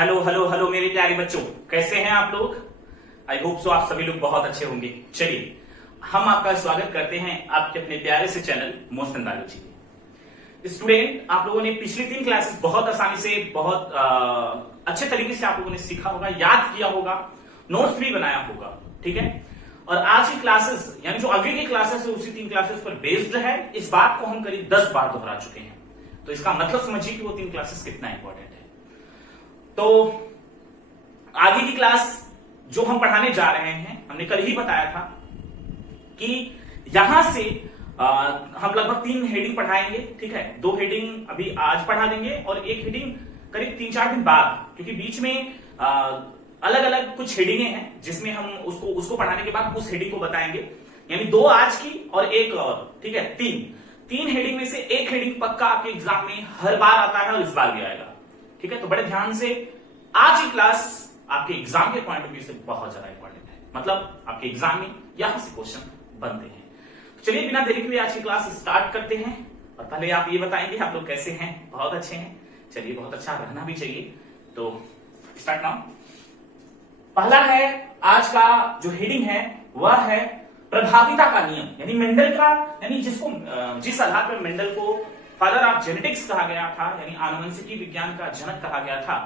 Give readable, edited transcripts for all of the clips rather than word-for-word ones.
Hello hello hello मेरे प्यारे बच्चों, कैसे हैं आप लोग। आई होप सो आप सभी लोग बहुत अच्छे होंगे। चलिए हम आपका स्वागत करते हैं आपके अपने प्यारे से चैनल मोहसिन बायोलॉजी में। स्टूडेंट, आप लोगों ने पिछली 3 क्लासेस बहुत आसानी से बहुत अच्छे तरीके से आप लोगों ने सीखा होगा, याद किया होगा, नोट्स भी बनाया होगा, ठीक है। और आज की क्लासेस यानी जो आगे की क्लासेस है उसी 3 क्लासेस पर बेस्ड है। इस बात को हम करीब 10 बार दोहरा चुके हैं, तो इसका मतलब समझिए कि वो 3 क्लासेस कितना इंपॉर्टेंट है। तो आगे की क्लास जो हम पढ़ाने जा रहे हैं, हमने कल ही बताया था कि यहां से हम लगभग 3 हेडिंग पढ़ाएंगे, ठीक है। 2 हेडिंग अभी आज पढ़ा देंगे और एक हेडिंग करीब 3-4 दिन बाद, क्योंकि बीच में अलग अलग कुछ हेडिंगे हैं जिसमें हम उसको पढ़ाने के बाद उस हेडिंग को बताएंगे। यानी 2 आज की और एक और, ठीक है। 3 हेडिंग में से एक हेडिंग पक्का आपके एग्जाम में हर बार आता है और इस बार भी आएगा, ठीक है। तो बड़े ध्यान से, आज की क्लास आपके एग्जाम के पॉइंट ऑफ व्यू से बहुत ज्यादा इंपॉर्टेंट है, मतलब आपके एग्जाम में यहां से क्वेश्चन बनते हैं। तो चलिए बिना देरी के आज की क्लास स्टार्ट करते हैं। और पहले आप ये बताएंगे आप लोग कैसे हैं। बहुत अच्छे हैं, चलिए, बहुत अच्छा रहना भी चाहिए। तो स्टार्ट नाउ। पहला है आज का जो हेडिंग है वह है प्रभाविता का नियम, यानी मेंडल का, यानी जिस आधार पर मेंडल को फादर ऑफ जेनेटिक्स कहा गया था, यानी आनुवंशिकी विज्ञान का जनक कहा गया था,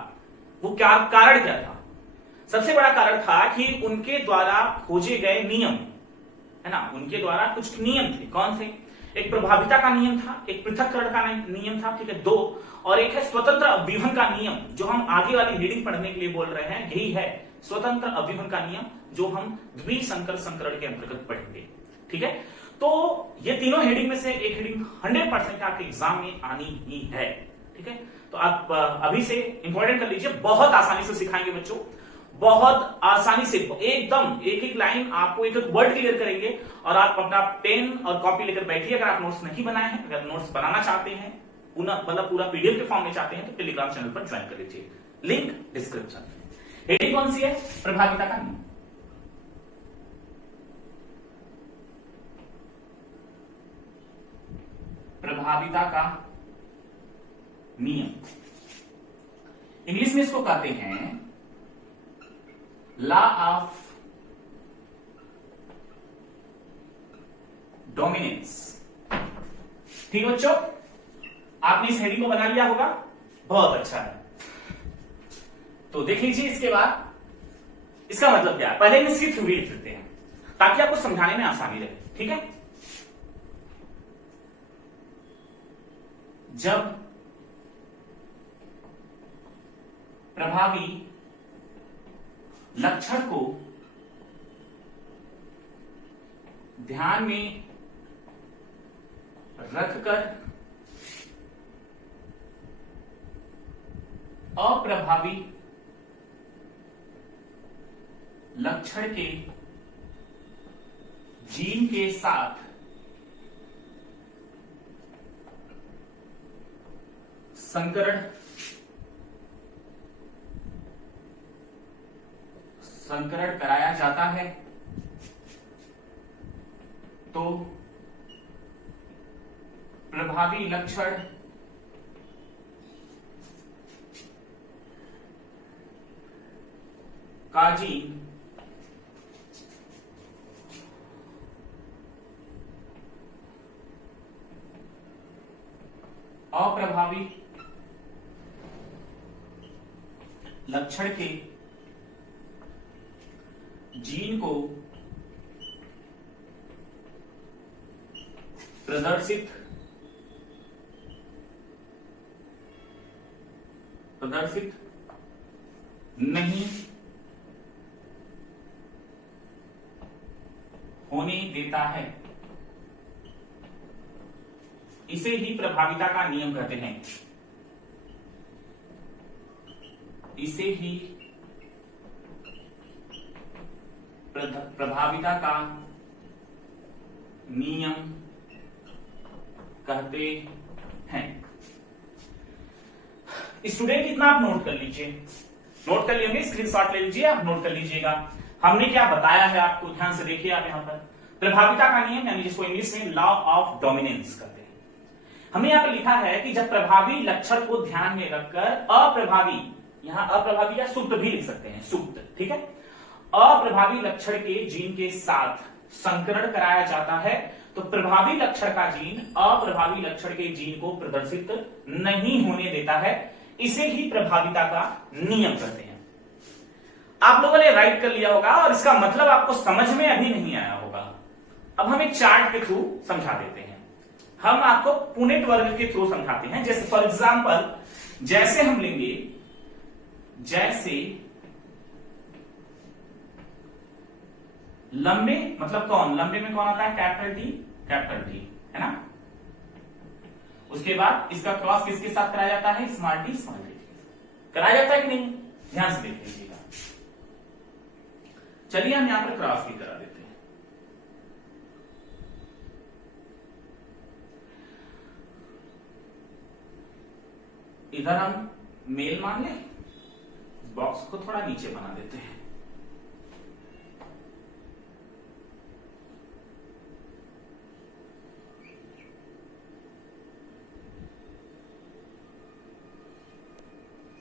वो क्या कारण क्या था। सबसे बड़ा कारण था कि उनके द्वारा खोजे गए नियम, है ना, उनके द्वारा कुछ नियम थे। कौन थे? एक प्रभाविता का नियम था, एक पृथक्करण का नियम था, ठीक है, 2, और एक है स्वतंत्र अव्यूहन का नियम, जो हम आगे वाली रीडिंग पढ़ने के लिए बोल रहे हैं। यही है स्वतंत्र अव्यूहन का नियम, जो हम द्विसंकर संकरण के अंतर्गत पढ़ेंगे, ठीक है। तो ये तीनों हेडिंग में से एक हेडिंग 100% आपके एग्जाम में आनी ही है, ठीक है। तो आप अभी से इंपॉर्टेंट कर लीजिए, बहुत आसानी से सिखाएंगे बच्चों, बहुत आसानी से, एकदम एक एक लाइन आपको, एक एक वर्ड क्लियर करेंगे। और आप अपना पेन और कॉपी लेकर बैठिए। अगर आप नोट्स नहीं बनाए हैं, अगर नोट्स बनाना चाहते हैं, मतलब पूरा पीडीएफ के फॉर्म में चाहते हैं, तो टेलीग्राम चैनल पर ज्वाइन कर लीजिए, लिंक डिस्क्रिप्शन में। हेडिंग कौन सी है? प्रभाविता का नियम। प्रभाविता का नियम, इंग्लिश में इसको कहते हैं लॉ ऑफ डोमिनेंस। ठीक बच्चों, आपने इस हेडिंग को बना लिया होगा, बहुत अच्छा है। तो देख लीजिए इसके बाद इसका मतलब क्या है। पहले हम इसकी थ्योरी लिख लेते हैं ताकि आपको समझाने में आसानी रहे, ठीक है। जब प्रभावी लक्षण को ध्यान में रखकर अप्रभावी लक्षण के जीन के साथ संकरण कराया जाता है, तो प्रभावी लक्षण का जीन अप्रभावी लक्षण के जीन को प्रदर्शित नहीं होने देता है। इसे ही प्रभाविता का नियम कहते हैं। इसे ही प्रभाविता का नियम कहते हैं। स्टूडेंट, इतना आप नोट कर लीजिए, नोट कर लिए, स्क्रीनशॉट ले लीजिए, आप नोट कर लीजिएगा। हमने क्या बताया है आपको, ध्यान से देखिए। आप यहां पर प्रभाविता का नियम, यानी जिसको इंग्लिश में लॉ ऑफ डोमिनेंस कहते हैं, हमने यहां पर लिखा है कि जब प्रभावी लक्षण को ध्यान में रखकर अप्रभावी यहां अप्रभावी या सुप्त भी लिख सकते हैं, सुप्त, ठीक है। अप्रभावी लक्षण के जीन के साथ संकरण कराया जाता है तो प्रभावी लक्षण का जीन अप्रभावी लक्षण के जीन को प्रदर्शित नहीं होने देता है, इसे ही प्रभाविता का नियम कहते हैं। आप लोगों ने राइट कर लिया होगा और इसका मतलब आपको समझ में अभी नहीं आया होगा। अब हम एक चार्ट के थ्रू समझा देते हैं, हम आपको पुनेट वर्ग के थ्रू समझाते हैं। जैसे फॉर एग्जाम्पल, जैसे हम लेंगे, जैसे लंबे मतलब कौन, लंबे में कौन आता है, कैपिटल टी, है ना। उसके बाद इसका क्रॉस किसके साथ कराया जाता है, स्मॉल टी कराया जाता है कि नहीं, ध्यान से देख लीजिएगा। चलिए हम यहां पर क्रॉस भी करा देते हैं। इधर हम मेल मान लें, बॉक्स को थोड़ा नीचे बना देते हैं।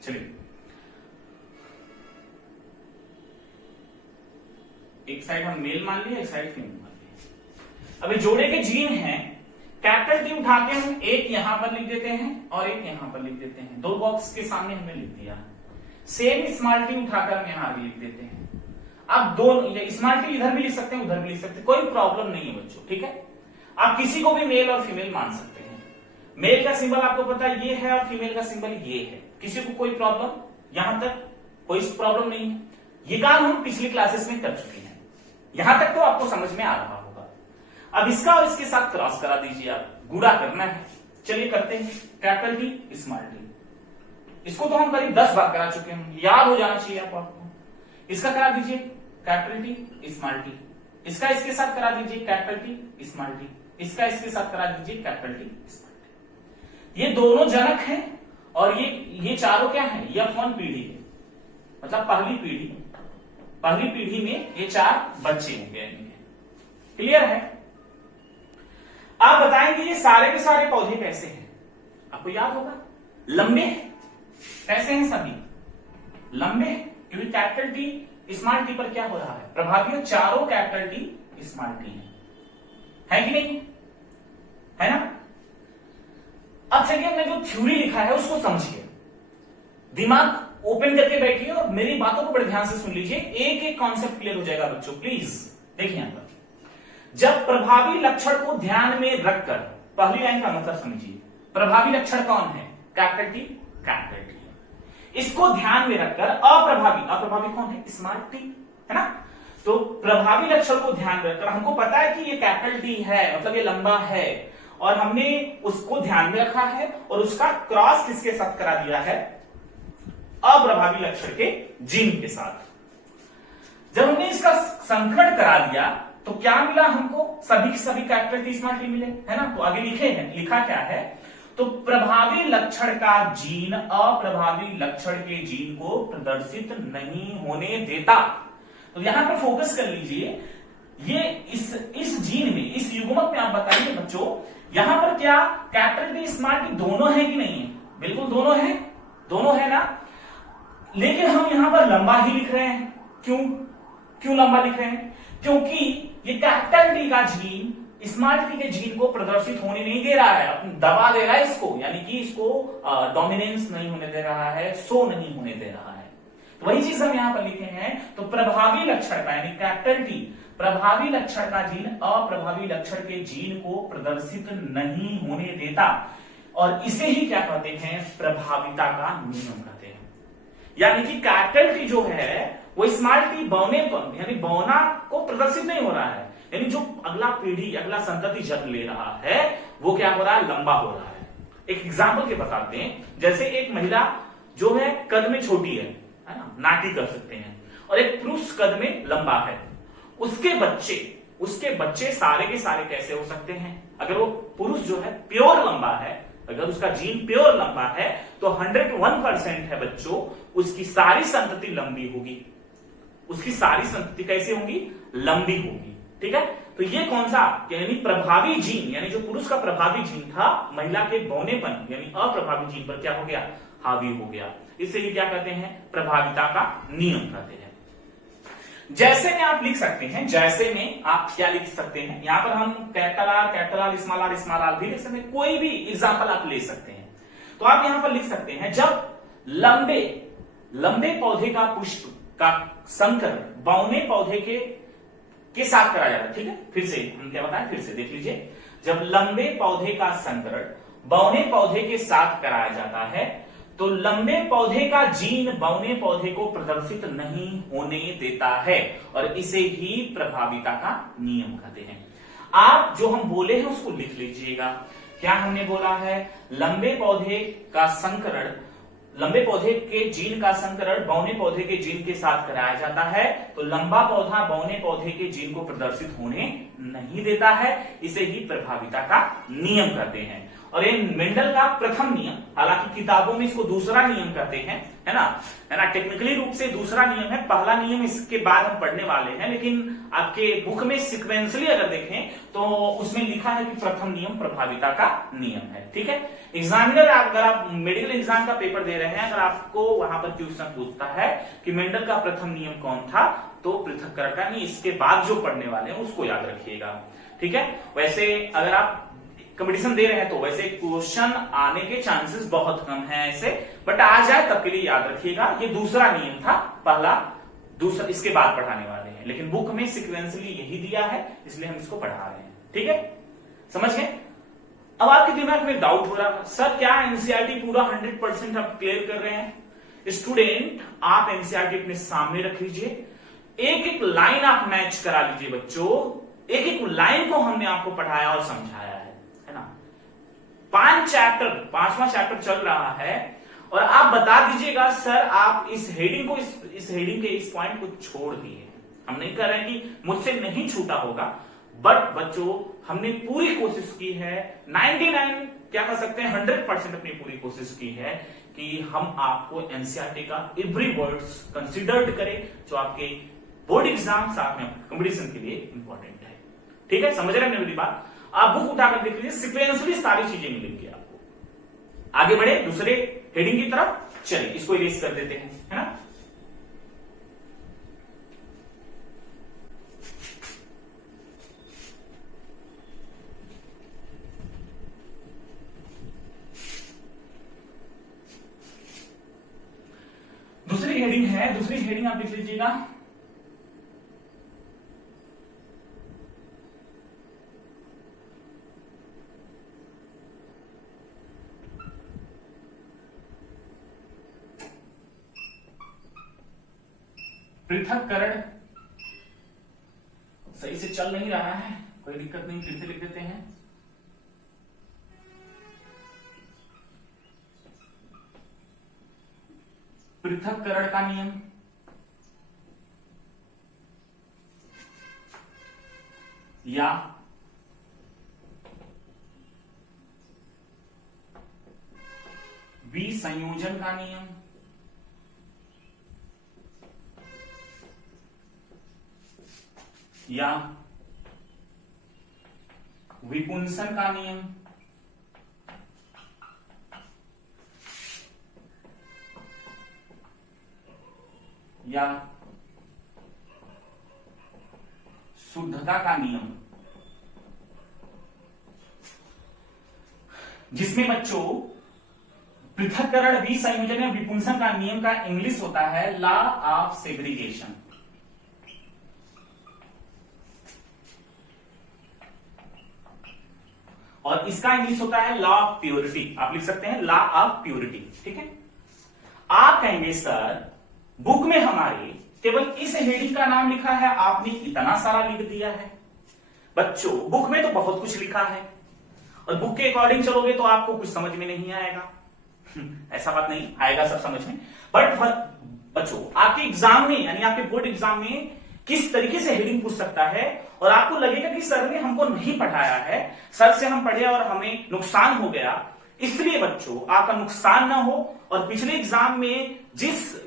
चलिए, एक साइड हम मेल मान लिया, एक साइड फीमेल मान लिया। अभी जोड़े के जीन हैं, कैपिटल टी उठा के हम एक यहां पर लिख देते हैं और एक यहां पर लिख देते हैं, दो बॉक्स के सामने हमने लिख दिया। सेम स्मॉल टी उठाकर हम यहां भी लिख देते हैं। आप दोनों स्मॉल टी इधर भी लिख सकते हैं, उधर भी लिख सकते हैं, कोई प्रॉब्लम नहीं है बच्चों, ठीक है। आप किसी को भी मेल और फीमेल मान सकते हैं। मेल का सिंबल आपको पता है ये है और फीमेल का सिंबल ये है, किसी को कोई प्रॉब्लम, यहां तक कोई प्रॉब्लम नहीं है। ये काम हम पिछली क्लासेस में कर चुके हैं, यहां तक तो आपको समझ में आ रहा होगा। अब इसका और इसके साथ क्रॉस करा दीजिए, आप गुणा करना है। चलिए करते हैं, कैपिटल टी स्मॉल टी, इसको तो हम करीब 10 बार करा चुके हैं, याद हो जाना चाहिए आपको। इसका करा दीजिए कैपिटल टी स्मॉल टी, इसका इसके साथ करा दीजिए कैपिटल टी स्मॉल टी, इसका इसके साथ करा दीजिए कैपिटल टी स्मॉल टी। ये दोनों जनक हैं और ये चारों क्या है, F1 पीढ़ी है, मतलब पहली पीढ़ी में ये 4 बच्चे होंगे। क्लियर है। आप बताएंगे ये सारे के सारे पौधे कैसे हैं, आपको याद होगा, लंबे हैं। कैसे हैं सभी, लंबे हैं, क्योंकि कैपिटल टी स्मॉल टी पर क्या हो रहा है, प्रभावी चारों कैपिटल टी स्मॉल टी है कि नहीं, है ना। अब चलिए हमने जो थ्योरी लिखा है उसको समझिए, दिमाग ओपन करके बैठिए और मेरी बातों को बड़े ध्यान से सुन लीजिए, एक एक कॉन्सेप्ट क्लियर हो जाएगा बच्चों, प्लीज देखिए यहां पर। जब प्रभावी लक्षण को ध्यान में रखकर, पहली लाइन का मतलब समझिए, प्रभावी लक्षण कौन है, कैपिटल टी है। इसको ध्यान में रखकर अप्रभावी कौन है, स्मॉल टी, है ना। तो प्रभावी लक्षण को ध्यान में रखकर हमको पता है कि ये कैपिटल टी है, मतलब ये लंबा है, और हमने उसको ध्यान में रखा है और उसका क्रॉस किसके साथ करा दिया है, अप्रभावी लक्षण के जीन के साथ। जब हमने इसका संकरण करा दिया तो क्या मिला हमको, सभी के सभी कैपिटल टी स्मॉल टी मिले, है ना। तो आगे लिखा क्या है, तो प्रभावी लक्षण का जीन अप्रभावी लक्षण के जीन को प्रदर्शित नहीं होने देता। तो यहां पर फोकस कर लीजिए, ये इस जीन में, इस युग्मक में आप बताइए बच्चों, यहां पर क्या कैपिटल टी स्मॉल टी दोनों है कि नहीं है, बिल्कुल दोनों है ना। लेकिन हम यहां पर लंबा ही लिख रहे हैं, क्यों लंबा लिख रहे हैं, क्योंकि ये कैपिटल टी का जीन स्मॉल टी के जीन को प्रदर्शित होने नहीं दे रहा है, दबा दे रहा है इसको, यानी कि इसको डोमिनेंस नहीं होने दे रहा है, शो नहीं होने दे रहा है। तो वही चीज हम यहां पर लिखे हैं। तो प्रभावी लक्षण का यानी कैपिटल टी प्रभावी लक्षण का जीन अप्रभावी लक्षण के जीन को प्रदर्शित नहीं होने देता, और इसे ही क्या कहते हैं, प्रभाविता का नियम कहते हैं। यानी कि कैपिटल टी जो है वो स्मॉल टी बौने पर, यानी बौना को प्रदर्शित नहीं हो रहा है, यानी जो अगला पीढ़ी, अगला संतति जन्म ले रहा है वो क्या हो रहा है, लंबा हो रहा है। एक एग्जाम्पल के बताते हैं, जैसे एक महिला जो है कद में छोटी है ना, नाटी कर सकते हैं, और एक पुरुष कद में लंबा है, उसके बच्चे सारे के सारे कैसे हो सकते हैं, अगर वो पुरुष जो है प्योर लंबा है, अगर उसका जीन प्योर लंबा है तो 101% है बच्चों, उसकी सारी संतति लंबी होगी, उसकी सारी संतति कैसे होगी, लंबी होगी, ठीक है। तो ये कौन सा यानी प्रभावी जीन, यानी जो पुरुष का प्रभावी जीन था महिला के बौनेपन यानी अप्रभावी जीन पर क्या हो गया, हावी हो गया। इसे ही क्या कहते हैं, प्रभाविता का नियम कहते हैं। जैसे में आप लिख सकते हैं, जैसे में आप क्या लिख सकते हैं, यहां पर हम कैपिटल आर स्मॉल आर भी लिख सकते हैं, कोई भी एग्जाम्पल आप ले सकते हैं। तो आप यहां पर लिख सकते हैं, जब लंबे पौधे का पुष्प का संकर बौने पौधे के साथ कराया जाता है। ठीक है, फिर से हम क्या बताएं, फिर से देख लीजिए। जब लंबे पौधे का संकरण बौने पौधे के साथ कराया जाता है तो लंबे पौधे का जीन बौने पौधे को प्रदर्शित नहीं होने देता है, और इसे ही प्रभाविता का नियम कहते हैं। आप जो हम बोले हैं उसको लिख लीजिएगा। क्या हमने बोला है, लंबे पौधे का संकरण, लंबे पौधे के जीन का संकरण बौने पौधे के जीन के साथ कराया जाता है तो लंबा पौधा बौने पौधे के जीन को प्रदर्शित होने नहीं देता है, इसे ही प्रभाविता का नियम कहते हैं। और ये मेंडल का प्रथम नियम, हालांकि किताबों में इसको दूसरा नियम कहते हैं, है ना, टेक्निकली रूप से दूसरा नियम है, पहला नियम इसके बाद हम पढ़ने वाले हैं, लेकिन आपके बुक में सिक्वेंसली अगर देखें तो उसमें लिखा है कि प्रथम नियम प्रभाविता का नियम है। ठीक है, एग्जामिनर अगर आप मेडिकल एग्जाम का पेपर दे रहे हैं, अगर आपको वहां पर क्वेश्चन पूछता है कि मेंडल का प्रथम नियम कौन था, तो पृथक्करण का नहीं, इसके बाद जो पढ़ने वाले हैं उसको याद रखिएगा। ठीक है, वैसे अगर आप कंपटीशन दे रहे हैं तो वैसे क्वेश्चन आने के चांसेस बहुत कम हैं ऐसे, बट आ जाए तब के लिए याद रखिएगा, ये दूसरा नियम था, पहला दूसरा इसके बाद पढ़ाने वाले हैं, लेकिन बुक में सिक्वेंसली यही दिया है इसलिए हम इसको पढ़ा रहे हैं। ठीक है, समझ गए। अब आपके दिमाग में डाउट हो रहा, सर क्या एनसीईआरटी पूरा 100% आप क्लियर कर रहे हैं? स्टूडेंट, आप एनसीईआरटी अपने सामने रख लीजिए, एक एक लाइन आप मैच करा लीजिए बच्चों, एक एक लाइन को हमने आपको पढ़ाया और समझाया है ना। 5वां चैप्टर चल रहा है और आप बता दीजिएगा सर आप इस हेडिंग को इस हेडिंग के इस पॉइंट को छोड़ दिए। हम नहीं कह रहे हैं कि मुझसे नहीं छूटा होगा, बट बच्चों हमने पूरी कोशिश की है, 99 क्या कह सकते हैं 100% अपनी पूरी कोशिश की है कि हम आपको एनसीईआरटी का एवरी वर्ड्स कंसिडर्ड करें जो आपके बोर्ड एग्जाम साथ में कंपटीशन के लिए इंपॉर्टेंट है। ठीक है, समझ रहे हैं मेरी बात। आप बुक उठाकर देख लीजिए, सिक्वेंसली सारी चीजें मिलेंगी आपको। आगे बढ़े दूसरे हेडिंग की तरफ, चलिए इसको इरेज कर देते हैं, है ना। दूसरी हेडिंग है, दूसरी हेडिंग आप लिख लीजिएगा, पृथक्करण। सही से चल नहीं रहा है, कोई दिक्कत नहीं, फिर से लिख देते हैं। पृथक्करण का नियम, या विसंयोजन का नियम, या विपुंसन का नियम, या शुद्धता का नियम, जिसमें बच्चों पृथक्करण विसंयोजन या विपुंसन का नियम का इंग्लिश होता है लॉ ऑफ सेग्रीगेशन। और इसका इंग्लिश होता है लॉ ऑफ प्योरिटी, आप लिख सकते हैं लॉ ऑफ प्योरिटी। ठीक है, आप कहेंगे सर बुक में हमारे केवल इस हेडिंग का नाम लिखा है, आपने इतना सारा लिख दिया है। बच्चों बुक में तो बहुत कुछ लिखा है और बुक के अकॉर्डिंग चलोगे तो आपको कुछ समझ में नहीं आएगा। ऐसा बात नहीं, आएगा सब समझ में, बट बच्चों आपके एग्जाम में यानी आपके बोर्ड एग्जाम में किस तरीके से हेडिंग पूछ सकता है और आपको लगेगा कि सर ने हमको नहीं पढ़ाया है, सर से हम पढ़े और हमें नुकसान हो गया, इसलिए बच्चों आपका नुकसान ना हो और पिछले एग्जाम में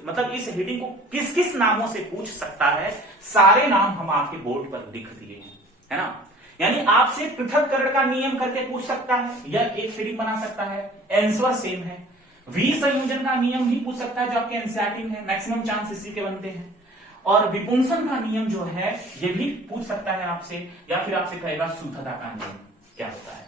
मतलब इस हेडिंग को किस किस नामों से पूछ सकता है, सारे नाम हम आपके बोर्ड पर लिख दिए हैं। है ना। यानी आपसे पृथक्करण का नियम करके पूछ सकता है या एक हेडिंग बना सकता है, आंसर सेम है। विसंयोजन का नियम भी पूछ सकता है जो आपके एनसीईआरटी में है, मैक्सिमम चांस इसी के बनते हैं। और विपुंसन का नियम जो है ये भी पूछ सकता है आपसे, या फिर आपसे कहेगा शुद्धता का नियम क्या होता है।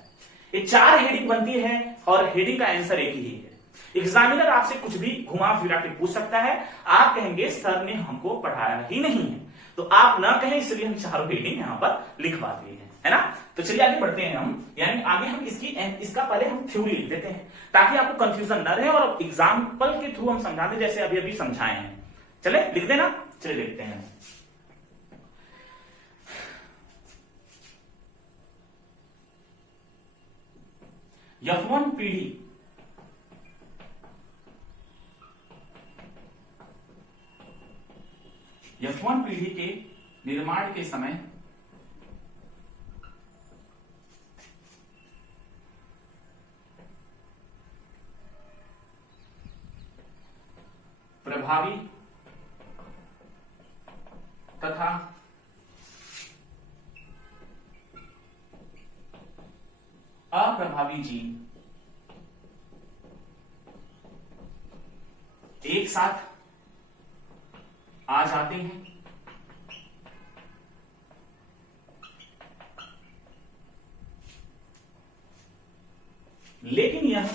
ये 4 हेडिंग बनती है और हेडिंग का आंसर एक ही है। एग्जामिनर आपसे कुछ भी घुमा फिरा के पूछ सकता है, आप कहेंगे सर ने हमको पढ़ाया ही नहीं है, तो आप ना कहें, इसलिए हम 4 हेडिंग यहां पर लिखवा दिए हैं, है ना। तो चलिए आगे बढ़ते हैं हम, यानी आगे हम इसका पहले हम थ्योरी लिख देते हैं ताकि आपको कंफ्यूजन न रहे और एग्जाम्पल के थ्रू हम समझा दें जैसे अभी अभी समझाए हैं। चले लिख देना, चलिए देखते हैं। F1 पीढ़ी F1 पीढ़ी के निर्माण के समय प्रभावी तथा अप्रभावी जीन एक साथ आ जाते हैं, लेकिन यह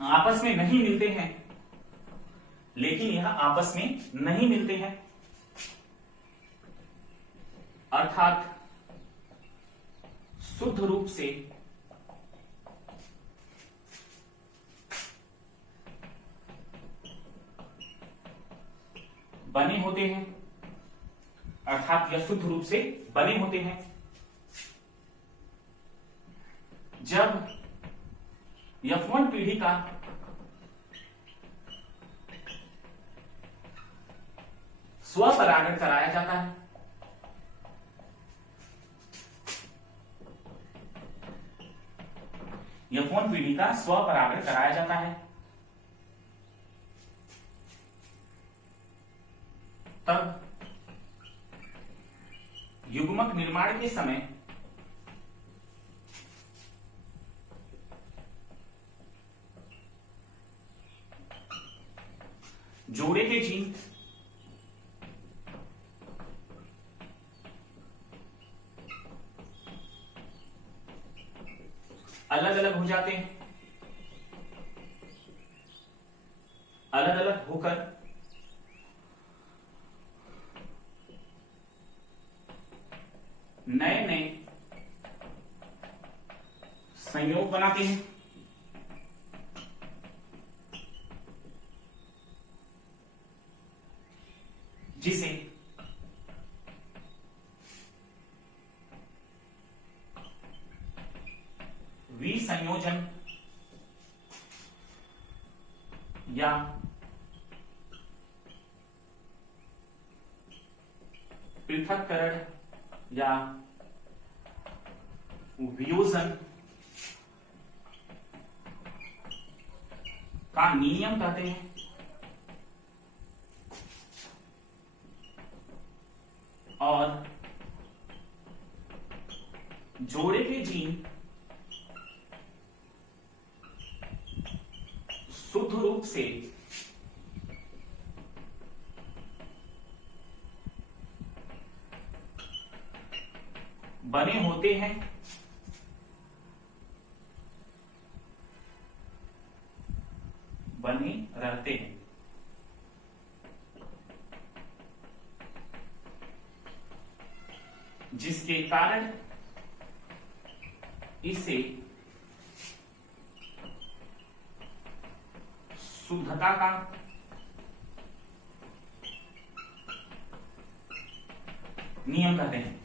आपस में नहीं मिलते हैं, लेकिन यह आपस में नहीं मिलते हैं, अर्थात शुद्ध रूप से बने होते हैं, अर्थात यह शुद्ध रूप से बने होते हैं जब F1 पीढ़ी का स्वपरागण कराया जाता है। F1 पीढ़ी का स्वपरागण कराया जाता है तब युग्मक निर्माण के समय जोड़े के जीन अलग अलग हो जाते हैं, अलग अलग होकर नए नए संयोग बनाते हैं, जिसे विसंयोजन या पृथक्करण या वियोजन का नियम कहते हैं। और जोड़े के जीन शुद्ध रूप से बने होते हैं बने रहते हैं, जिसके कारण इसे शुद्धता का नियम कहते हैं।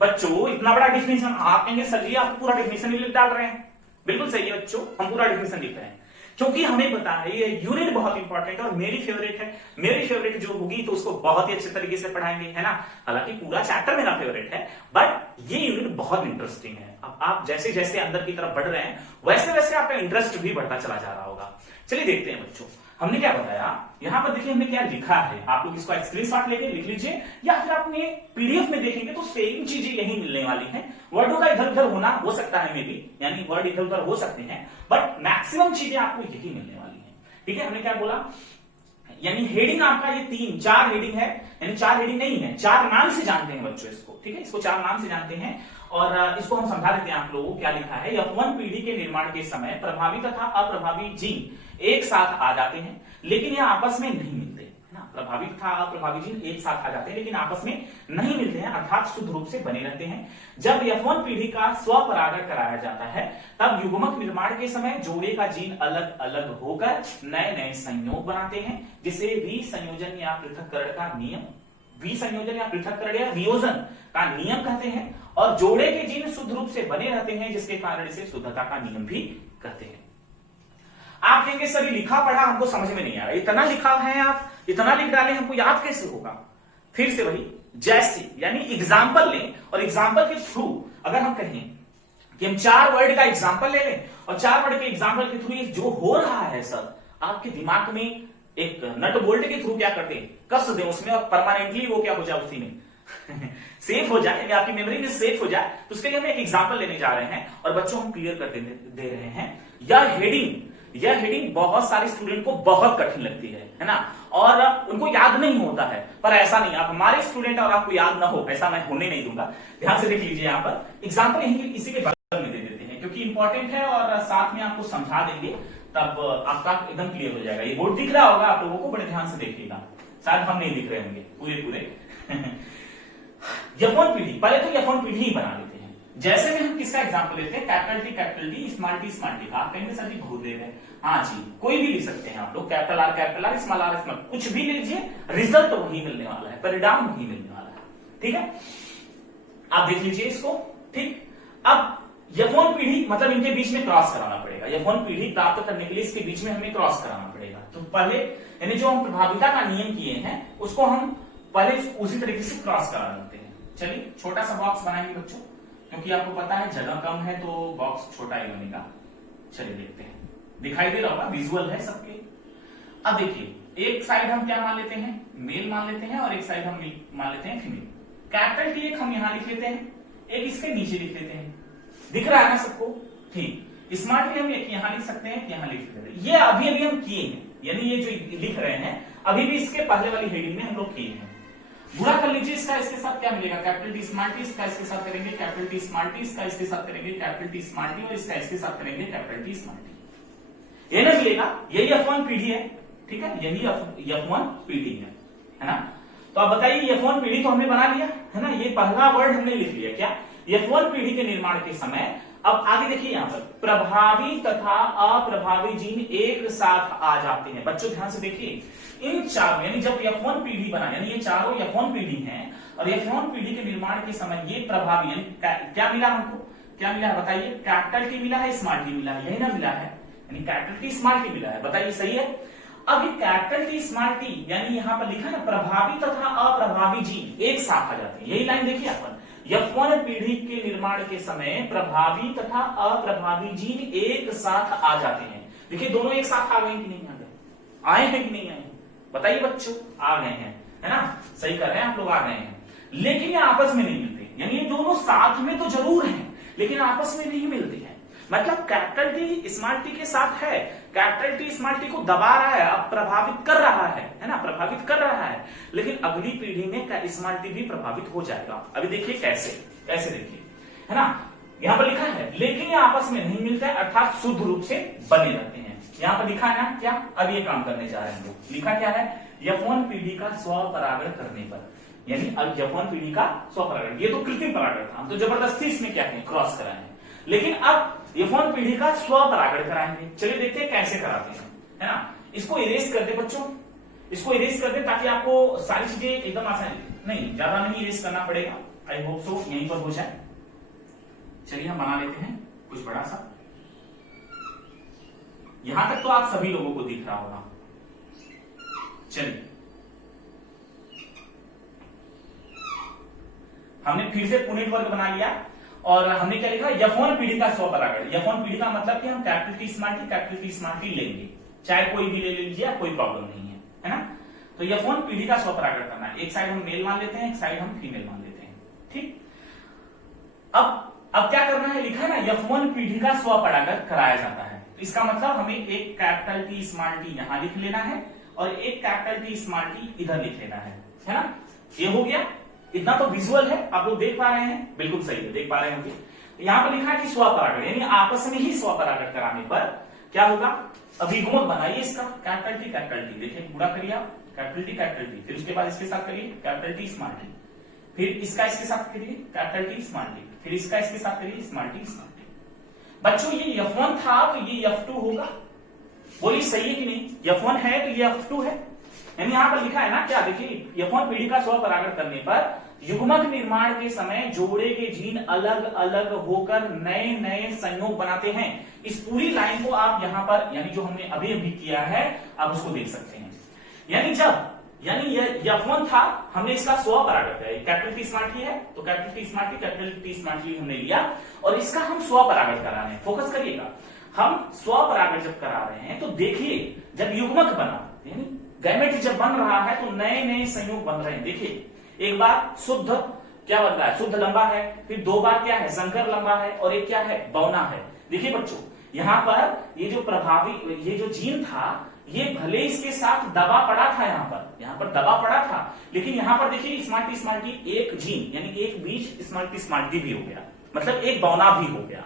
बच्चों इतना बड़ा डिफिनेशन आप कहेंगे सर जी आप पूरा डिफिनेशन ही डाल रहे हैं। बिल्कुल सही है बच्चों, हम पूरा डिफिनेशन लिख रहे हैं क्योंकि हमें पता है ये यूनिट बहुत इंपॉर्टेंट है और मेरी फेवरेट है। मेरी फेवरेट जो होगी तो उसको बहुत ही अच्छे तरीके से पढ़ाएंगे, है ना। हालांकि पूरा चैप्टर मेरा फेवरेट है बट ये यूनिट बहुत इंटरेस्टिंग है। अब आप जैसे जैसे अंदर की तरफ बढ़ रहे हैं वैसे वैसे आपका इंटरेस्ट भी बढ़ता चला जा रहा होगा। चलिए देखते हैं बच्चों, हमने क्या बताया, यहां पर देखिए हमने क्या लिखा है। आप लोग इसको स्क्रीनशॉट लेके लिख लीजिए या फिर आपने पीडीएफ में देखेंगे तो सेम चीजें यही मिलने वाली हैं। वर्डों का इधर उधर होना हो सकता है, मे बी, यानी वर्ड इधर उधर हो सकते हैं, बट मैक्सिमम चीजें आपको यही मिलने वाली है। ठीक है, हमने क्या बोला, यानी हेडिंग आपका ये 3-4 हेडिंग है, यानी 4 हेडिंग नहीं है, 4 नाम से जानते हैं बच्चों इसको। ठीक है, इसको 4 नाम से जानते हैं और इसको हम समझा देते हैं आप लोगों को। क्या लिखा है, F1 पीढ़ी के निर्माण के समय प्रभावी तथा अप्रभावी जीन एक साथ आ जाते हैं लेकिन ये आपस में नहीं मिलते, है ना। प्रभावी तथा अप्रभावी जीन एक साथ आ जाते हैं लेकिन आपस में नहीं मिलते हैं, अर्थात शुद्ध रूप से बने रहते हैं। जब F1 पीढ़ी का स्वपरागण कराया जाता है तब युग्मक निर्माण के समय जोड़े का जीन अलग अलग होकर नए नए संयोग बनाते हैं, जिसे विसंयोजन या पृथक्करण का नियम, विसंयोजन या पृथक्करण या वियोजन का नियम कहते हैं। और जोड़े के जीन शुद्ध रूप से बने रहते हैं जिसके कारण इसे शुद्धता का नियम भी कहते हैं। आप कहेंगे सर ये लिखा पढ़ा हमको समझ में नहीं आ रहा, इतना लिखा है, आप इतना लिख डाले, हमको याद कैसे होगा। फिर से वही, जैसे यानी एग्जाम्पल लें और एग्जाम्पल के थ्रू अगर हम कहें कि हम 4 वर्ड का एग्जाम्पल ले लें और 4 वर्ड के एग्जाम्पल के थ्रू जो हो रहा है सर आपके दिमाग में एक नट बोल्ट के थ्रू क्या करते हैं, कस दें उसमें और परमानेंटली वो क्या हो जाए उसी में सेफ हो जाए, आपकी मेमोरी में सेफ हो जाए। तो उसके लिए हम एक एग्जाम्पल लेने जा रहे हैं और बच्चों हम क्लियर कर दे रहे हैं। यह हेडिंग बहुत सारे स्टूडेंट को बहुत कठिन लगती है ना, और उनको याद नहीं होता है। पर ऐसा नहीं, आप हमारे स्टूडेंट और आपको याद ना हो ऐसा मैं होने नहीं दूंगा। ध्यान से देख लीजिए, यहाँ पर एग्जाम्पल इसी के बगल में दे देते हैं क्योंकि इंपॉर्टेंट है और साथ में आपको समझा देंगे, तब आपका एकदम क्लियर हो जाएगा। ये बोर्ड दिख रहा होगा आप लोगों को, बड़े ध्यान से देखिएगा, शायद हम नहीं दिख रहे होंगे पूरे F1 पीढ़ी, पहले तो F1 पीढ़ी ही बना लेते हैं। जैसे में हम किसका एग्जांपल लेते हैं, कैपिटल टी, स्मॉल टी का। आप कहेंगे सर जी बहुत देर है, हाँ जी, कोई भी लिख सकते हैं आप लोग, कैपिटल आर, स्मॉल आर, कुछ भी लीजिए, रिजल्ट वही मिलने वाला है, परिणाम वही मिलने वाला है। ठीक है, आप देख लीजिए इसको। ठीक, अब F1 पीढ़ी मतलब इनके बीच में क्रॉस कराना पड़ेगा। F1 पीढ़ी प्राप्त करने के लिए इसके बीच में हमें क्रॉस कराना पड़ेगा। तो पहले यानी जो हम प्रभाविता का नियम किए हैं उसको हम पहले उसी तरीके से क्रॉस करा लेते हैं। चलिए छोटा सा बॉक्स बनाएंगे बच्चों, क्योंकि आपको पता है जगह कम है तो बॉक्स छोटा ही बनेगा। चलिए देखते हैं, दिखाई दे रहा होगा, विजुअल है सबके। अब देखिए, एक साइड हम क्या मान लेते हैं, मेल मान लेते हैं, और एक साइड हम मान लेते हैं फीमेल। कैपिटल टी एक हम यहां लिख लेते हैं, एक इसके नीचे लिख लेते हैं। दिख रहा है ना सबको, ठीक। स्मार्ट टी हम एक यहां लिख सकते हैं, यहां लिख लेते हैं। ये अभी हम किए हैं, यानी ये जो लिख रहे हैं अभी भी इसके पहले वाली हेडिंग में हम लोग किए हैं। बुरा कर लीजिए, इसका इसके साथ क्या मिलेगा, कैपिटल टी स्मॉल टी, इसका इसके साथ करेंगे कैपिटल टी स्मॉल टी, इसका इसके साथ करेंगे कैपिटल टी स्मॉल टी, और इसका इसके साथ करेंगे कैपिटल टी स्मॉल टी। ये ना मिलेगा, यही F1 पीढ़ी है। ठीक है, यही F1 पीढ़ी है ना। तो आप बताइए, F1 पीढ़ी तो हमने बना लिया है ना, ये पहला वर्ड हमने लिख लिया क्या, F1 पीढ़ी के निर्माण के समय। अब आगे देखिए, यहाँ पर प्रभावी तथा अप्रभावी जीन एक साथ आ जाते हैं। बच्चों ध्यान से देखिए, इन चारों, यानी जब F1 पीढ़ी बना, यानी ये चारों F1 पीढ़ी हैं और F1 पीढ़ी के निर्माण के समय ये प्रभावी, यानी क्या मिला हमको, क्या मिला है बताइए, कैपिटल टी मिला है, स्मॉल टी मिला है, यही ना मिला है, यानी कैपिटल टी स्मॉल टी मिला है। बताइए सही है। अब ये कैपिटल टी स्मॉल टी, यानी यहाँ पर लिखा है ना, प्रभावी तथा अप्रभावी जीन एक साथ आ जाते हैं। यही लाइन देखिए अपन, F1 पीढ़ी के निर्माण के समय प्रभावी तथा अप्रभावी जीन एक साथ आ जाते हैं। देखिए दोनों एक साथ आ गए कि नहीं आ गए, आए हैं कि नहीं आए, बताइए बच्चों, आ गए हैं, है ना, सही कर रहे हैं आप लोग, आ गए हैं। लेकिन ये आपस में नहीं मिलते, यानी ये दोनों साथ में तो जरूर हैं लेकिन आपस में नहीं मिलते हैं। मतलब कैपिटल टी स्मॉल टी के साथ है, कैपिटल टी स्मॉल टी को दबा रहा है, अब प्रभावित कर रहा है ना, प्रभावित कर रहा है, लेकिन अगली पीढ़ी में स्मॉल टी भी प्रभावित हो जाएगा। अभी देखिए कैसे, कैसे देखिए, है ना, यहाँ पर लिखा है लेकिन ये आपस में नहीं मिलता है, अर्थात शुद्ध रूप से बने रहते हैं। यहाँ पर लिखा है ना क्या, अब ये काम करने जा रहे हैं लोग। लिखा क्या है, F1 पीढ़ी का स्वपरागण करने पर, यानी अब F1 पीढ़ी का स्वपरागण, ये तो कृत्रिम परागण था, हम तो जबरदस्ती इसमें क्या है क्रॉस कराए हैं, लेकिन अब F1 पीढ़ी का स्वपरागण कराएंगे। चलिए देखते हैं कैसे कराते हैं, है ना। इसको इरेज कर दे बच्चों, इसको इरेज कर दे ताकि आपको सारी चीजें एकदम आसान, नहीं ज्यादा नहीं इरेज करना पड़ेगा, आई होप सो यहीं पर हो जाए। चलिए हम बना लेते हैं कुछ बड़ा सा, यहां तक तो आप सभी लोगों को दिख रहा होगा। चलिए हमने फिर से पुनेट वर्ग बना लिया और हमने क्या लिखा, F1 पीढ़ी का स्वपरागण। F1 पीढ़ी का मतलब कि हम कैपिटल टी स्मॉल टी लेंगे, चाहे कोई भी ले लीजिए, कोई प्रॉब्लम नहीं है ना। तो F1 पीढ़ी का स्वपरागण करना है, एक साइड हम मेल मान लेते हैं, एक साइड हम फीमेल मान लेते हैं, ठीक। अब क्या करना है, लिखा है ना F1 पीढ़ी का स्वपरागण कराया जाता है। इसका मतलब हमें एक कैपिटल टी स्मॉल टी यहां लिख लेना है और एक कैपिटल टी स्मॉल टी इधर लिख लेना है ना। ये हो गया, इतना तो विजुअल है, आप लोग देख पा रहे हैं, बिल्कुल सही है, देख पा रहे होंगे। यहां पर लिखा है कि स्वपरागण, यानी आपस में ही स्वपरागण कराने पर क्या होगा, अभिगुणक बनाइए इसका, कैपिटल टी देखिए, पूरा करिए आप, कैपिटल टी, फिर उसके बाद इसके साथ करिए कैपिटल टी स्मॉल टी, फिर इसका इसके साथ करिए कैपिटल टी स्मॉल टी, फिर इसका इसके साथ करिए स्मॉल टी। बच्चों ये F1 था तो ये F2 होगा, बोलिए सही है कि नहीं, F1 है तो ये F2 है। यानी यहां पर लिखा है ना क्या, देखिए F1 पीढ़ी का स्वपरागण करने पर युग्मक निर्माण के समय जोड़े के जीन अलग अलग होकर नए नए संयोग बनाते हैं। इस पूरी लाइन को आप यहां पर, यानी जो हमने अभी अभी किया है, आप उसको देख सकते हैं। यानी ये F1 था, हमने इसका स्वपरागण किया, कैपिटल टी स्मॉल टी है तो कैपिटल टी स्मॉल टी हमने लिया और इसका हम स्वपरागण करा रहे हैं। फोकस करिएगा, हम स्वपरागण जब करा रहे हैं तो देखिए जब युग्मक बना, यानी गैमेट जब बन रहा है तो नए नए संयोग बन रहे हैं। देखिए एक बार शुद्ध क्या बन रहा है, शुद्ध लंबा है, फिर दो बार क्या है, संकर लंबा है, और एक क्या है, बौना है। देखिए बच्चों यहां पर ये जो जीन था, ये भले इसके साथ दबा पड़ा था, यहां पर दबा पड़ा था, लेकिन यहां पर देखिए स्मॉल टी एक जीन, यानी एक बीज स्मॉल टी भी हो गया, मतलब एक बौना भी हो गया।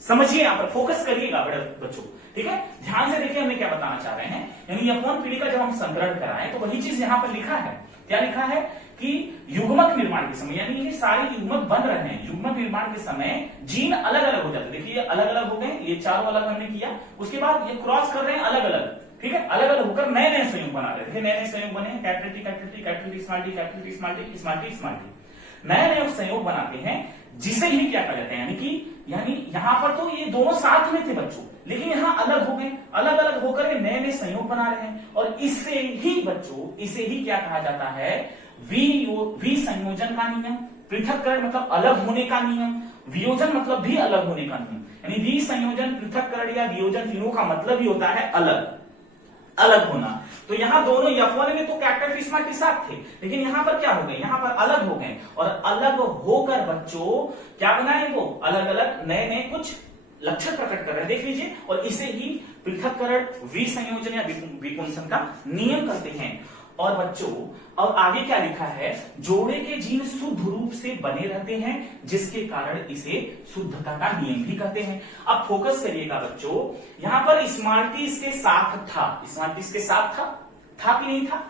समझिए, यहां पर फोकस करिएगा बड़े बच्चों, ठीक है, ध्यान से देखिए हमें क्या बताना चाह रहे हैं। यानी F1 पीढ़ी का जब हम संग्रहण कराएं तो वही चीज यहां पर लिखा है, क्या लिखा है कि युग्मक निर्माण के समय, यानी ये सारे युग्मक बन रहे हैं, युग्मक निर्माण के समय जीन अलग अलग हो जाते हैं। देखिए अलग अलग हो गए, ये चारों अलग हमने किया, उसके बाद ये क्रॉस कर रहे हैं अलग अलग, ठीक है, अलग अलग होकर नए नए संयोग बना रहे हैं। देखिए नए नए संयोग बने हैं, कैपिटल टी स्मॉल टी, नए नए संयोग बनाते हैं, जिसे ही क्या कहते हैं, यानी यहां पर तो ये दोनों साथ में थे बच्चों, लेकिन यहां अलग हो गए, अलग अलग होकर के नए नए संयोग बना रहे हैं, और इससे ही बच्चों, इसे ही क्या कहा जाता है, विसंयोजन का नियम। पृथक्करण मतलब अलग होने का नियम, वियोजन मतलब भी अलग होने का नियम। यानी विसंयोजन, पृथक्करण या वियोजन, तीनों का मतलब ही होता है अलग होना। तो यहां दोनों F1 में तो कैपिटल टी स्मॉल टी साथ थे, लेकिन यहां पर क्या हो गए, यहां पर अलग हो गए, और अलग होकर बच्चों क्या बनाए, वो अलग अलग नए नए कुछ लक्षण प्रकट कर रहे हैं, देख लीजिए, और इसे ही पृथक्करण, विसंयोजन या विपुंसन का नियम करते हैं। और बच्चों अब आगे क्या लिखा है, जोड़े के जीन शुद्ध रूप से बने रहते हैं, जिसके कारण इसे शुद्धता का नियम भी कहते हैं। अब फोकस करिएगा बच्चों, यहां पर स्मॉल टी इसके साथ था, स्मॉल टी इसके साथ था कि नहीं था,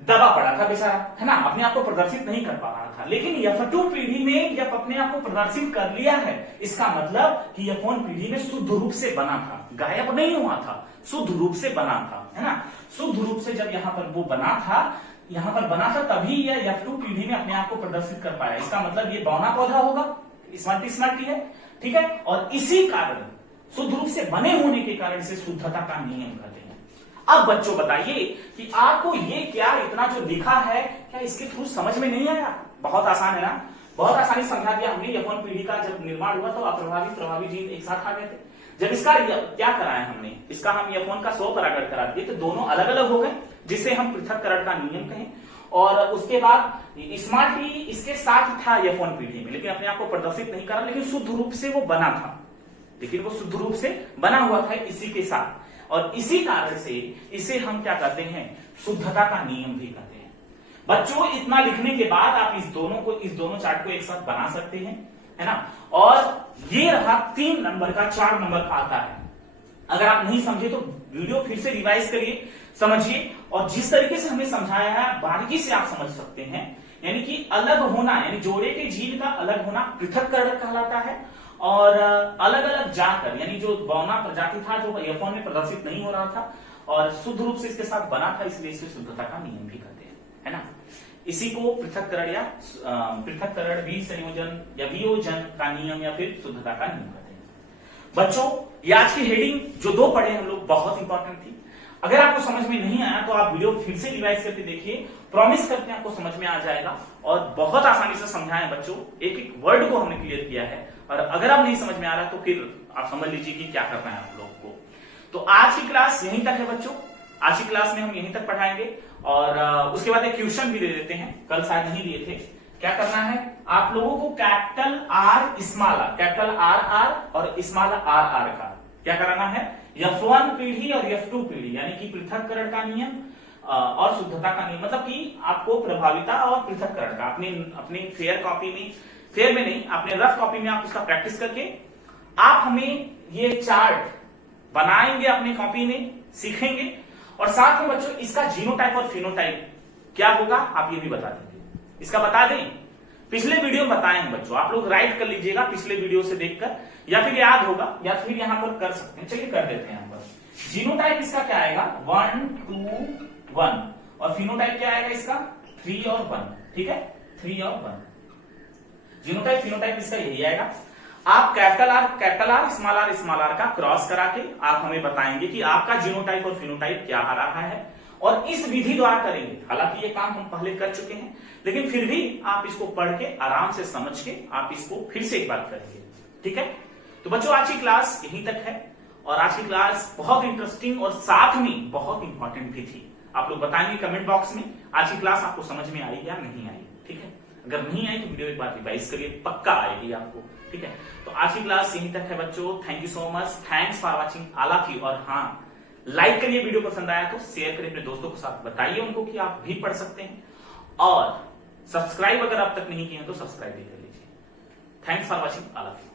दबा पड़ा था बेचारा, है ना, अपने आप को प्रदर्शित नहीं कर पा रहा था, लेकिन F2 पीढ़ी में जब अपने आप को प्रदर्शित कर लिया है, इसका मतलब कि F1 पीढ़ी में शुद्ध रूप से बना था, गायब नहीं हुआ था, शुद्ध रूप से बना था, है ना। शुद्ध रूप से जब यहाँ पर वो बना था, तभी यह F2 पीढ़ी में अपने आप को प्रदर्शित कर पाया। इसका मतलब ये बौना पौधा होगा, स्मॉल टी है, ठीक है, और इसी कारण शुद्ध रूप से बने होने के कारण इसे शुद्धता का नियम कहते हैं। अब बच्चों बताइए कि आपको ये क्या इतना जो लिखा है, क्या इसके थ्रू समझ में नहीं आया? बहुत आसान है ना, बहुत आसानी समझा दिया हमने। F1 पीढ़ी का जब निर्माण हुआ तो अप्रभावी जीन एक साथ आ गए थे। जब इसका क्या कराया हमने, इसका हम F1 का स्वपरागण करा दिए तो दोनों अलग अलग हो गए, जिसे हम पृथक्करण का नियम कहें। और उसके बाद स्मॉल टी इसके साथ था F1 पीढ़ी में, लेकिन अपने आप को प्रदर्शित नहीं करा, लेकिन शुद्ध रूप से वो बना था, लेकिन वो शुद्ध रूप से बना हुआ था इसी के साथ, और इसी कारण से इसे हम क्या कहते हैं, शुद्धता का नियम भी कहते हैं। बच्चों इतना लिखने के बाद आप इस दोनों चार्ट को एक साथ बना सकते हैं, है ना। और ये रहा 3 नंबर का, 4 नंबर का आता है। अगर आप नहीं समझे तो वीडियो फिर से रिवाइज करिए, समझिए, और जिस तरीके से हमने समझाया है बारीकी से आप समझ सकते हैं। यानी कि अलग होना, यानी जोड़े के जीन का अलग होना पृथक्करण कहलाता है, और अलग अलग जाकर, यानी जो बौना प्रजाति था जो F1 में प्रदर्शित नहीं हो रहा था और शुद्ध रूप से इसके साथ बना था, इसलिए इसे शुद्धता का नियम भी कहते हैं, है ना। इसी को पृथक्करण, विसंयोजन या वियोजन का नियम या फिर शुद्धता का नियम कहते हैं। बच्चों ये आज की हेडिंग जो 2 पढ़े हम लोग बहुत इंपॉर्टेंट थी। अगर आपको समझ में नहीं आया तो आप वीडियो फिर से रिवाइज करके देखिए, प्रॉमिस करते हैं आपको समझ में आ जाएगा। और बहुत आसानी से समझाएं बच्चों, एक एक वर्ड को हमने क्लियर किया है। और अगर आप नहीं समझ में आ रहा तो फिर आप समझ लीजिए कि क्या करना है आप लोग को। तो आज की क्लास यहीं तक है बच्चों, आज की क्लास में हम यहीं तक पढ़ाएंगे और उसके बाद एक क्वेश्चन भी दे देते हैं, कल शायद नहीं दिए थे। क्या करना है आप लोगों को, capital R small r, capital R R और स्मॉल आर आर का क्या कराना है, F1 पीढ़ी और F2 पीढ़ी, यानी कि पृथक्करण का नियम और शुद्धता का नियम, मतलब कि आपको प्रभाविता और पृथक्करण का अपने फेयर कॉपी में, फेयर में नहीं, अपने रफ कॉपी में आप उसका प्रैक्टिस करके आप हमें ये चार्ट बनाएंगे, अपनी कॉपी में सीखेंगे। और साथ में बच्चों इसका जीनोटाइप और फिनोटाइप क्या होगा आप ये भी बता देंगे। इसका बता दें, पिछले वीडियो में बताए हैं बच्चों, आप लोग राइट कर लीजिएगा पिछले वीडियो से देखकर, या फिर याद होगा या फिर यहां पर कर सकते हैं। चलिए कर देते हैं। जीनोटाइप इसका क्या आएगा 1 2 1 और फिनोटाइप क्या आएगा इसका 3 और 1, ठीक है 3 और 1। जीनोटाइप फिनोटाइप इसका यही आएगा। आप कैपिटल आर स्मॉल आर का क्रॉस करा के आप हमें बताएंगे कि आपका जीनोटाइप और फिनोटाइप क्या आ रहा है, और इस विधि द्वारा करेंगे। हालांकि ये काम हम पहले कर चुके हैं, लेकिन फिर भी आप इसको पढ़ के आराम से समझ के आप इसको फिर से एक बार करेंगे, ठीक है। तो बच्चों आज की क्लास यहीं तक है, और आज की क्लास बहुत इंटरेस्टिंग और साथ में बहुत इंपॉर्टेंट भी थी। आप लोग बताएंगे कमेंट बॉक्स में आज की क्लास आपको समझ में आई या नहीं आई, ठीक है। अगर नहीं आई तो वीडियो एक बार रिवाइज करिए, पक्का आएगी आपको, ठीक है। तो आज की क्लास यहीं तक है बच्चों। Thank you so much, thanks for watching all of you. और हाँ, लाइक करिए, वीडियो पसंद आया तो शेयर करिए अपने दोस्तों के साथ, बताइए उनको कि आप भी पढ़ सकते हैं। और सब्सक्राइब अगर आप तक नहीं किए हैं तो सब्सक्राइब भी कर लीजिए। Thanks for watching all of you.